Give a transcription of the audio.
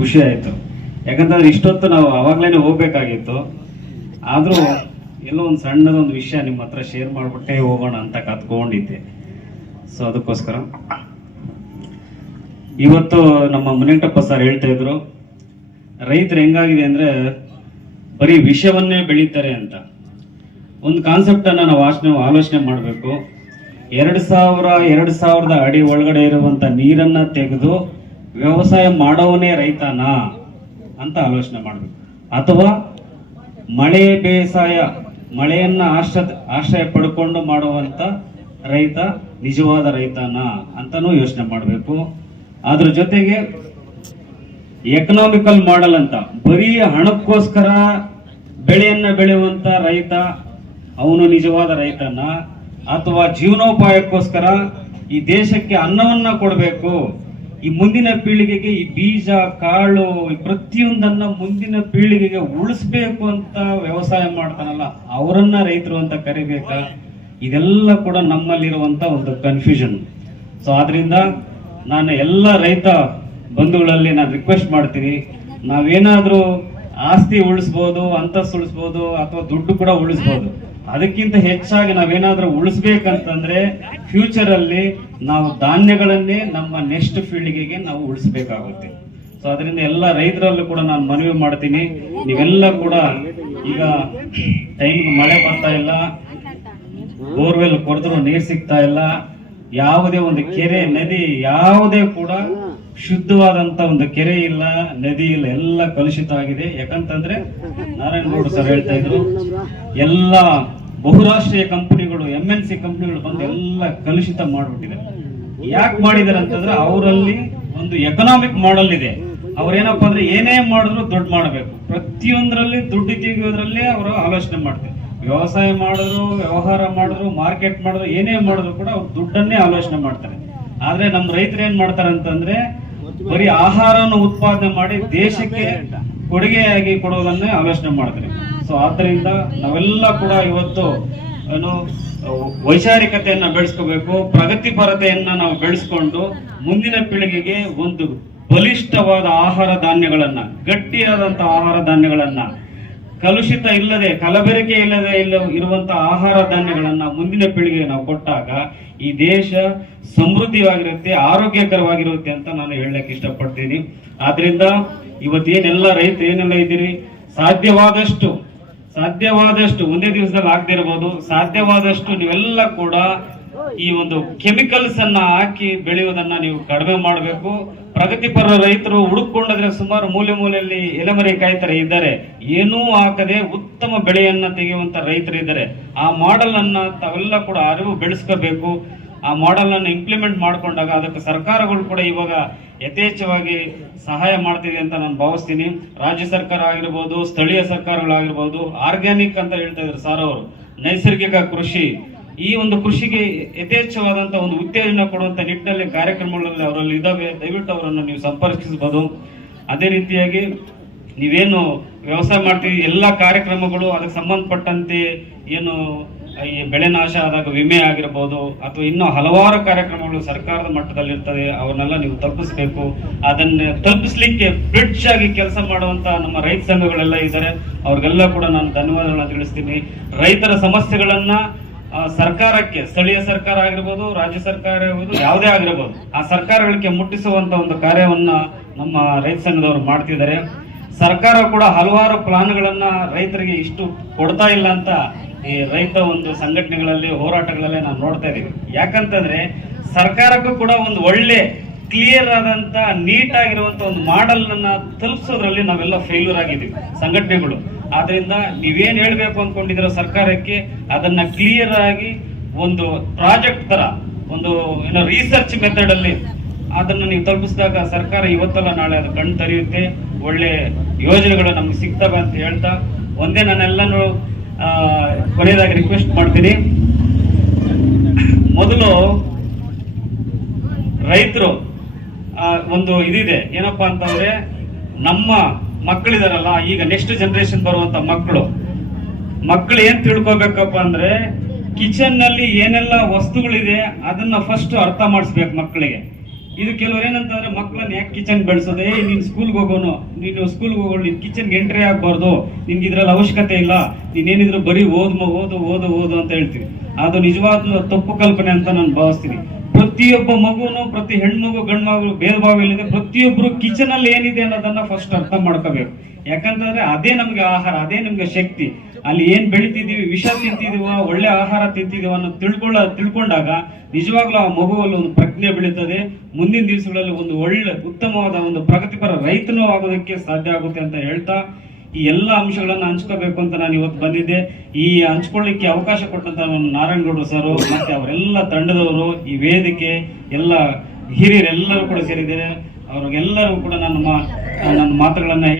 ಖುಷಿ ಆಯ್ತು ಯಾಕಂತಂದ್ರೆ ಇಷ್ಟೊತ್ತು ನಾವು ಅವಾಗ್ಲೇನೆ ಹೋಗ್ಬೇಕಾಗಿತ್ತು ಆದರೂ ಎಲ್ಲೋ ಒಂದು ಸಣ್ಣದೊಂದು ವಿಷಯ ನಿಮ್ಮ ಹತ್ರ ಶೇರ್ ಮಾಡ್ಬಿಟ್ಟೆ ಹೋಗೋಣ ಅಂತ ಕತ್ಕೊಂಡಿದ್ದೆ ಸೊ ಅದಕ್ಕೋಸ್ಕರ ಇವತ್ತು ನಮ್ಮ ಮುನಿಂಗಪ್ಪ ಸರ್ ಹೇಳ್ತಾ ಇದ್ರು ರೈತರು ಹೆಂಗಾಗಿದೆ ಅಂದ್ರೆ ಬರೀ ವಿಷಯವನ್ನೇ ಬೆಳೀತಾರೆ ಅಂತ ಒಂದು ಕಾನ್ಸೆಪ್ಟನ್ನು ನಾವು ಆಲೋಚನೆ ಆಲೋಚನೆ ಮಾಡಬೇಕು ಎರಡು ಸಾವಿರ ಎರಡ್ ಸಾವಿರದ ಅಡಿ ಒಳಗಡೆ ಇರುವಂಥ ನೀರನ್ನ ತೆಗೆದು ವ್ಯವಸಾಯ ಮಾಡೋವನೇ ರೈತನಾ ಅಂತ ಆಲೋಚನೆ ಮಾಡಬೇಕು ಅಥವಾ ಮಳೆ ಬೇಸಾಯ ಮಳೆಯನ್ನ ಆಶ್ರ ಆಶ್ರಯ ಪಡ್ಕೊಂಡು ಮಾಡುವಂತ ರೈತ ನಿಜವಾದ ರೈತನ ಅಂತನೂ ಯೋಚನೆ ಮಾಡಬೇಕು ಅದ್ರ ಜೊತೆಗೆ ಎಕನಾಮಿಕಲ್ ಮಾಡಲ್ ಅಂತ ಬರೀ ಹಣಕ್ಕೋಸ್ಕರ ಬೆಳೆಯನ್ನ ಬೆಳೆಯುವಂತ ರೈತ ಅವನು ನಿಜವಾದ ರೈತನ ಅಥವಾ ಜೀವನೋಪಾಯಕ್ಕೋಸ್ಕರ ಈ ದೇಶಕ್ಕೆ ಅನ್ನವನ್ನ ಕೊಡಬೇಕು ಈ ಮುಂದಿನ ಪೀಳಿಗೆಗೆ ಈ ಬೀಜ ಕಾಳು ಪ್ರತಿಯೊಂದನ್ನ ಮುಂದಿನ ಪೀಳಿಗೆಗೆ ಉಳಿಸ್ಬೇಕು ಅಂತ ವ್ಯವಸಾಯ ಮಾಡ್ತಾನಲ್ಲ ಅವರನ್ನ ರೈತರು ಅಂತ ಕರಿಬೇಕ ಇದೆಲ್ಲ ಕೂಡ ನಮ್ಮಲ್ಲಿರುವಂತ ಒಂದು ಕನ್ಫ್ಯೂಷನ್ ಸೊ ಆದ್ರಿಂದ ನಾನು ಎಲ್ಲ ರೈತ ಬಂಧುಗಳಲ್ಲಿ ನಾನು ರಿಕ್ವೆಸ್ಟ್ ಮಾಡ್ತೀನಿ ನಾವೇನಾದ್ರೂ ಆಸ್ತಿ ಉಳಿಸ್ಬೋದು ಅಂತಸ್ತು ಉಳಿಸ್ಬೋದು ಅಥವಾ ದುಡ್ಡು ಕೂಡ ಉಳಿಸ್ಬೋದು ಅದಕ್ಕಿಂತ ಹೆಚ್ಚಾಗಿ ನಾವೇನಾದ್ರೂ ಉಳಿಸ್ಬೇಕಂತಂದ್ರೆ ಫ್ಯೂಚರ್ ಅಲ್ಲಿ ನಾವು ಧಾನ್ಯಗಳನ್ನೇ ನಮ್ಮ ನೆಕ್ಸ್ಟ್ ಪೀಳಿಗೆಗೆ ನಾವು ಉಳಿಸ್ಬೇಕಾಗುತ್ತೆ ಸೊ ಅದರಿಂದ ಎಲ್ಲ ರೈತರಲ್ಲೂ ಕೂಡ ನಾನು ಮನವಿ ಮಾಡ್ತೀನಿ ನೀವೆಲ್ಲ ಕೂಡ ಈಗ ಟೈಮ್ ಮಳೆ ಬರ್ತಾ ಇಲ್ಲ ಬೋರ್ವೆಲ್ ಕೊಡಿದ್ರು ನೀರು ಸಿಗ್ತಾ ಇಲ್ಲ ಯಾವುದೇ ಒಂದು ಕೆರೆ ನದಿ ಯಾವುದೇ ಕೂಡ ಶುದ್ಧವಾದಂತ ಒಂದು ಕೆರೆ ಇಲ್ಲ ನದಿ ಇಲ್ಲ ಎಲ್ಲ ಕಲುಷಿತ ಆಗಿದೆ ಯಾಕಂತಂದ್ರೆ ನಾರಾಯಣಗೌಡ ಸರ್ ಹೇಳ್ತಾ ಇದ್ರು ಎಲ್ಲ ಬಹುರಾಷ್ಟ್ರೀಯ ಕಂಪನಿಗಳು ಎಂ ಎನ್ ಸಿ ಕಂಪನಿಗಳು ಬಂದು ಎಲ್ಲ ಕಲುಷಿತ ಮಾಡ್ಬಿಟ್ಟಿದ್ದಾರೆ ಯಾಕೆ ಮಾಡಿದಾರೆ ಅಂತಂದ್ರೆ ಅವರಲ್ಲಿ ಒಂದು ಎಕನಾಮಿಕ್ ಮಾಡಲ್ ಇದೆ ಅವ್ರೇನಪ್ಪ ಅಂದ್ರೆ ಏನೇ ಮಾಡಿದ್ರು ದುಡ್ಡು ಮಾಡಬೇಕು ಪ್ರತಿಯೊಂದರಲ್ಲಿ ದುಡ್ಡು ತೆಗೆಯೋದ್ರಲ್ಲಿ ಅವರು ಆಲೋಚನೆ ಮಾಡ್ತಾರೆ ವ್ಯವಸಾಯ ಮಾಡಿದ್ರು ವ್ಯವಹಾರ ಮಾಡಿದ್ರು ಮಾರ್ಕೆಟ್ ಮಾಡಿದ್ರು ಏನೇ ಮಾಡಿದ್ರು ಕೂಡ ಅವ್ರು ದುಡ್ಡನ್ನೇ ಆಲೋಚನೆ ಮಾಡ್ತಾರೆ ಆದ್ರೆ ನಮ್ಮ ರೈತರು ಏನ್ ಮಾಡ್ತಾರೆ ಅಂತಂದ್ರೆ ಬರೀ ಆಹಾರವನ್ನು ಉತ್ಪಾದನೆ ಮಾಡಿ ದೇಶಕ್ಕೆ ಕೊಡುಗೆಯಾಗಿ ಕೊಡೋದನ್ನೇ ಆಲೋಚನೆ ಮಾಡಿದ್ರಿ ಸೊ ಆದ್ರಿಂದ ನಾವೆಲ್ಲ ಕೂಡ ಇವತ್ತು ಏನು ವೈಚಾರಿಕತೆಯನ್ನ ಬೆಳೆಸ್ಕೋಬೇಕು ಪ್ರಗತಿಪರತೆಯನ್ನ ನಾವು ಬೆಳೆಸ್ಕೊಂಡು ಮುಂದಿನ ಪೀಳಿಗೆಗೆ ಒಂದು ಬಲಿಷ್ಠವಾದ ಆಹಾರ ಧಾನ್ಯಗಳನ್ನ ಗಟ್ಟಿಯಾದಂತ ಆಹಾರ ಧಾನ್ಯಗಳನ್ನ ಕಲುಷಿತ ಇಲ್ಲದೆ ಕಲಬೆರಕೆ ಇಲ್ಲದೆ ಇಲ್ಲ ಇರುವಂತಹ ಆಹಾರ ಧಾನ್ಯಗಳನ್ನ ಮುಂದಿನ ಪೀಳಿಗೆಗೆ ನಾವು ಕೊಟ್ಟಾಗ ಈ ದೇಶ ಸಮೃದ್ಧಿಯಾಗಿರುತ್ತೆ ಆರೋಗ್ಯಕರವಾಗಿರುತ್ತೆ ಅಂತ ನಾನು ಹೇಳಕ್ಕೆ ಇಷ್ಟಪಡ್ತೀನಿ ಆದ್ರಿಂದ ಇವತ್ತೇನೆಲ್ಲ ರೈತರು ಏನೆಲ್ಲ ಇದ್ದೀರಿ ಸಾಧ್ಯವಾದಷ್ಟು ಸಾಧ್ಯವಾದಷ್ಟು ಒಂದೇ ದಿವಸದಲ್ಲಿ ಆಗದಿರ್ಬೋದು ಸಾಧ್ಯವಾದಷ್ಟು ನೀವೆಲ್ಲ ಕೂಡ ಈ ಒಂದು ಕೆಮಿಕಲ್ಸ್ ಅನ್ನ ಹಾಕಿ ಬೆಳೆಯುವುದನ್ನ ನೀವು ಕಡಿಮೆ ಮಾಡಬೇಕು ಪ್ರಗತಿಪರ ರೈತರು ಹುಡುಕೊಂಡ್ರೆ ಸುಮಾರು ಮೂಲೆ ಮೂಲೆಯಲ್ಲಿ ಎಲೆಮರೆ ಕಾಯ್ತಾರೆ ಇದ್ದಾರೆ ಏನೂ ಹಾಕದೆ ಉತ್ತಮ ಬೆಳೆಯನ್ನ ತೆಗೆಯುವಂತ ರೈತರು ಇದ್ದಾರೆ ಆ ಮಾಡೆಲ್ ಅನ್ನ ತಾವೆಲ್ಲ ಕೂಡ ಅರಿವು ಬೆಳೆಸ್ಕೋಬೇಕು ಆ ಮಾಡಲ್ ಅನ್ನು ಇಂಪ್ಲಿಮೆಂಟ್ ಮಾಡಿಕೊಂಡಾಗ ಅದಕ್ಕೆ ಸರ್ಕಾರಗಳು ಕೂಡ ಇವಾಗ ಯಥೇಚ್ಛವಾಗಿ ಸಹಾಯ ಮಾಡ್ತಿದೆ ಅಂತ ನಾನು ಭಾವಿಸ್ತೀನಿ ರಾಜ್ಯ ಸರ್ಕಾರ ಆಗಿರ್ಬೋದು ಸ್ಥಳೀಯ ಸರ್ಕಾರಗಳಾಗಿರ್ಬೋದು ಆರ್ಗ್ಯಾನಿಕ್ ಅಂತ ಹೇಳ್ತಾ ಇದ್ರು ಸರ್ ಅವರು ನೈಸರ್ಗಿಕ ಕೃಷಿ ಈ ಒಂದು ಕೃಷಿಗೆ ಯಥೇಚ್ಛವಾದಂತಹ ಒಂದು ಉತ್ತೇಜನ ಕೊಡುವಂತ ನಿಟ್ಟಿನಲ್ಲಿ ಕಾರ್ಯಕ್ರಮಗಳಲ್ಲಿ ಅವರಲ್ಲಿ ಇದ್ದಾವೆ ದಯವಿಟ್ಟು ಅವರನ್ನು ನೀವು ಸಂಪರ್ಕಿಸಬಹುದು ಅದೇ ರೀತಿಯಾಗಿ ನೀವೇನು ವ್ಯವಸಾಯ ಮಾಡ್ತೀವಿ ಎಲ್ಲ ಕಾರ್ಯಕ್ರಮಗಳು ಅದಕ್ಕೆ ಸಂಬಂಧಪಟ್ಟಂತೆ ಏನು ಈ ಬೆಳೆ ನಾಶ ಆದಾಗ ವಿಮೆ ಆಗಿರ್ಬೋದು ಅಥವಾ ಇನ್ನೂ ಹಲವಾರು ಕಾರ್ಯಕ್ರಮಗಳು ಸರ್ಕಾರದ ಮಟ್ಟದಲ್ಲಿ ಇರ್ತದೆ ಅವನ್ನೆಲ್ಲ ನೀವು ತಲುಪಿಸ್ಬೇಕು ಅದನ್ನ ತಲುಪಿಸ್ಲಿಕ್ಕೆ ಬ್ರಿಡ್ಜ್ ಆಗಿ ಕೆಲಸ ಮಾಡುವಂತ ನಮ್ಮ ರೈತ ಸಂಘಗಳೆಲ್ಲ ಇದ್ದಾರೆ ಅವ್ರಿಗೆಲ್ಲ ಕೂಡ ನಾನು ಧನ್ಯವಾದಗಳನ್ನ ತಿಳಿಸ್ತೀನಿ ರೈತರ ಸಮಸ್ಯೆಗಳನ್ನ ಸರ್ಕಾರಕ್ಕೆ ಸ್ಥಳೀಯ ಸರ್ಕಾರ ಆಗಿರ್ಬೋದು ರಾಜ್ಯ ಸರ್ಕಾರ ಆಗಿರ್ಬೋದು ಯಾವುದೇ ಆಗಿರ್ಬೋದು ಆ ಸರ್ಕಾರಗಳಿಗೆ ಮುಟ್ಟಿಸುವಂತ ಒಂದು ಕಾರ್ಯವನ್ನ ನಮ್ಮ ರೈತ ಸಂಘದವರು ಮಾಡ್ತಿದ್ದಾರೆ ಸರ್ಕಾರ ಕೂಡ ಹಲವಾರು ಪ್ಲಾನ್ಗಳನ್ನ ರೈತರಿಗೆ ಇಷ್ಟು ಕೊಡ್ತಾ ಇಲ್ಲ ಅಂತ ಈ ರೈತ ಒಂದು ಸಂಘಟನೆಗಳಲ್ಲಿ ಹೋರಾಟಗಳಲ್ಲಿ ನಾವು ನೋಡ್ತಾ ಇದೀವಿ ಯಾಕಂತಂದ್ರೆ ಸರ್ಕಾರಕ್ಕೂ ಕೂಡ ಒಂದು ಒಳ್ಳೆ ಕ್ಲಿಯರ್ ಆದಂತ ನೀಟ್ ಆಗಿರುವಂತ ಒಂದು ಮಾಡೆಲ್ ಅನ್ನ ತಲುಪಿಸೋದ್ರಲ್ಲಿ ನಾವೆಲ್ಲ ಫೇಲ್ಯೂರ್ ಆಗಿದ್ದೀವಿ ಸಂಘಟನೆಗಳು ಆದ್ರಿಂದ ನೀವೇನ್ ಹೇಳ್ಬೇಕು ಅನ್ಕೊಂಡಿದ್ರ ಸರ್ಕಾರಕ್ಕೆ ಅದನ್ನ ಕ್ಲಿಯರ್ ಆಗಿ ಒಂದು ಪ್ರಾಜೆಕ್ಟ್ ತರ ಒಂದು ಏನೋ ರಿಸರ್ಚ್ ಮೆಥಡ್ ಅಲ್ಲಿ ಅದನ್ನ ನೀವು ತಲುಪಿಸಿದಾಗ ಸರ್ಕಾರ ಇವತ್ತಲ್ಲ ನಾಳೆ ಅದು ಕಣ್ ತರಿಯುತ್ತೆ ಒಳ್ಳೆ ಯೋಜನೆಗಳು ನಮ್ಗೆ ಸಿಗ್ತವೆ ಅಂತ ಹೇಳ್ತಾ ಒಂದೇ ನಾನೆಲ್ಲನೂ ಕೊನೆಯದಾಗಿ ರಿಕ್ವೆಸ್ಟ್ ಮಾಡ್ತೀನಿ ಮೊದಲು ರೈತರು ಒಂದು ಇದಿದೆ ಏನಪ್ಪಾ ಅಂತಂದ್ರೆ ನಮ್ಮ ಮಕ್ಕಳಿದಾರಲ್ಲ ಈಗ ನೆಕ್ಸ್ಟ್ ಜನರೇಷನ್ ಬರುವಂತ ಮಕ್ಕಳು ಮಕ್ಕಳು ಏನ್ ತಿಳ್ಕೊಬೇಕಪ್ಪ ಅಂದ್ರೆ ಕಿಚನ್ ನಲ್ಲಿ ಏನೆಲ್ಲ ವಸ್ತುಗಳಿದೆ ಅದನ್ನ ಫಸ್ಟ್ ಅರ್ಥ ಮಾಡಿಸ್ಬೇಕು ಮಕ್ಕಳಿಗೆ ಇದು ಕೆಲವ್ರು ಏನಂತಂದ್ರೆ ಮಕ್ಕಳನ್ನ ಯಾಕೆ ಕಿಚನ್ ಬೆಳೆಸೋದು ಏ ನೀನ್ ಸ್ಕೂಲ್ಗೆ ಹೋಗೋನು ನೀನು ಸ್ಕೂಲ್ಗೆ ಹೋಗೋಣ ಕಿಚನ್ ಕಿಚನ್ಗೆ ಎಂಟ್ರಿ ಆಗ್ಬಾರ್ದು ನಿನ್ಗೆ ಇದ್ರಲ್ಲಿ ಅವಶ್ಯಕತೆ ಇಲ್ಲ ನೀನೇನಿದ್ರು ಬರೀ ಓದ್ ಓದು ಓದು ಓದು ಅಂತ ಹೇಳ್ತೀವಿ ಅದು ನಿಜವಾದ ತಪ್ಪು ಕಲ್ಪನೆ ಅಂತ ನಾನು ಭಾವಿಸ್ತೀನಿ ಪ್ರತಿಯೊಬ್ಬ ಮಗುನು ಪ್ರತಿ ಹೆಣ್ಮಗು ಮಗು ಭೇದ ಭಾವ ಇಲ್ಲದೆ ಪ್ರತಿಯೊಬ್ಬರು ಕಿಚನ್ ಅಲ್ಲಿ ಏನಿದೆ ಅನ್ನೋದನ್ನ ಫಸ್ಟ್ ಅರ್ಥ ಮಾಡ್ಕೋಬೇಕು ಯಾಕಂತಂದ್ರೆ ಅದೇ ನಮ್ಗೆ ಆಹಾರ ಅದೇ ನಮ್ಗೆ ಶಕ್ತಿ ಅಲ್ಲಿ ಏನ್ ಬೆಳಿತಿದೀವಿ ವಿಷ ತಿಂತಿದೀವ ಒಳ್ಳೆ ಆಹಾರ ತಿಂತಿದೀವ ಅನ್ನೋ ತಿಳ್ಕೊಳ್ಳ ತಿಳ್ಕೊಂಡಾಗ ನಿಜವಾಗ್ಲೂ ಆ ಮಗುವಲ್ಲಿ ಒಂದು ಪ್ರಜ್ಞೆ ಬೆಳೀತದೆ ಮುಂದಿನ ದಿವಸಗಳಲ್ಲಿ ಒಂದು ಒಳ್ಳೆ ಉತ್ತಮವಾದ ಒಂದು ಪ್ರಗತಿಪರ ರೈತನೂ ಆಗೋದಕ್ಕೆ ಸಾಧ್ಯ ಆಗುತ್ತೆ ಅಂತ ಹೇಳ್ತಾ ಈ ಎಲ್ಲ ಅಂಶಗಳನ್ನು ಹಂಚ್ಕೋಬೇಕು ಅಂತ ನಾನು ಇವತ್ತು ಬಂದಿದ್ದೆ ಈ ಹಂಚ್ಕೊಳ್ಳಿಕ್ಕೆ ಅವಕಾಶ ಕೊಟ್ಟಂತ ನಮ್ಮ ನಾರಾಯಣಗೌಡರು ಸರ್ ಮತ್ತೆ ಅವರೆಲ್ಲ ತಂಡದವರು ಈ ವೇದಿಕೆ ಎಲ್ಲ ಹಿರಿಯರೆಲ್ಲರೂ ಕೂಡ ಸೇರಿದ್ದಾರೆ ಅವ್ರಿಗೆಲ್ಲರೂ ಕೂಡ ನನ್ನ ನನ್ನ ಮಾತುಗಳನ್ನ